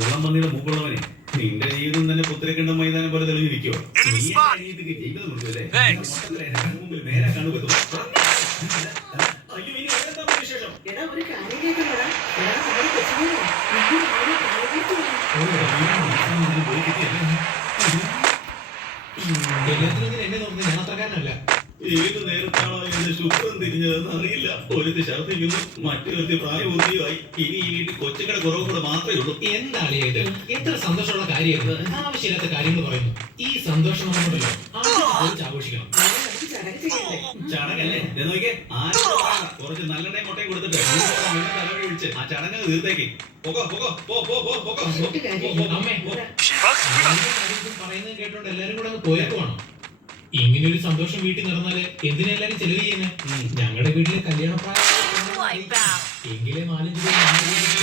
മുളം വന്നിയുടെ മൂപ്പുള്ളവനെ നിന്റെ ജീവിതം തന്നെ പുത്തരക്കണ്ട മൈതാനം പോലെ തെളിഞ്ഞിരിക്കുവോ? ജീവിതം കൊടുക്കുമല്ലേ മുമ്പിൽ മേലെ കാണു പറ്റും. അയ്യോ ഇനി എവിടെത്താ വിശേഷം? ഒരു കാര്യം കേൾക്കണോടാ. എന്നെ നോക്കുന്നത് ഞാൻ അത്രക്കാരനല്ല. ഏത് നേരത്താണോ എന്റെ ശുക്രൻ തിരിഞ്ഞതെന്ന് അറിയില്ല. ഒരുത്തി ഛർദ്ദിക്കുന്നു, മറ്റൊരുത്തി പ്രായപൂർത്തിയായി. ഇനി ഈ വീട്ടിൽ കൊച്ചുകളുടെ കുറവ് കൂടെ മാത്രമേ ഉള്ളൂ. എന്താണ് ഇത്? എത്ര സന്തോഷമുള്ള കാര്യമായിരുന്നു. ആവശ്യമില്ലാത്ത കാര്യങ്ങൾ പറയുന്നു. ഈ സന്തോഷം നമുക്കുണ്ടല്ലോ ആഘോഷിക്കണം. ചടങ്ങല്ലേ നോക്കിയേ, ആരും കുറച്ച് നല്ലെണ്ണയും മുട്ടയും കൊടുത്തിട്ട് തലവഴി ഒഴിച്ച് ആ ചടങ്ങ് തീർത്തേക്ക്. പറയുന്നത് കേട്ടോണ്ട് എല്ലാരും കൂടെ അങ്ങ് പോയേക്കുവാണോ? ഇങ്ങനെ ഒരു സന്തോഷം വീട്ടിൽ നടന്നാല് എന്തിനാ എല്ലാരും ചെലവ് ചെയ്യുന്നത്? ഞങ്ങളുടെ വീട്ടിലെ കല്യാണ പ്രായം എങ്കിലേ 4-5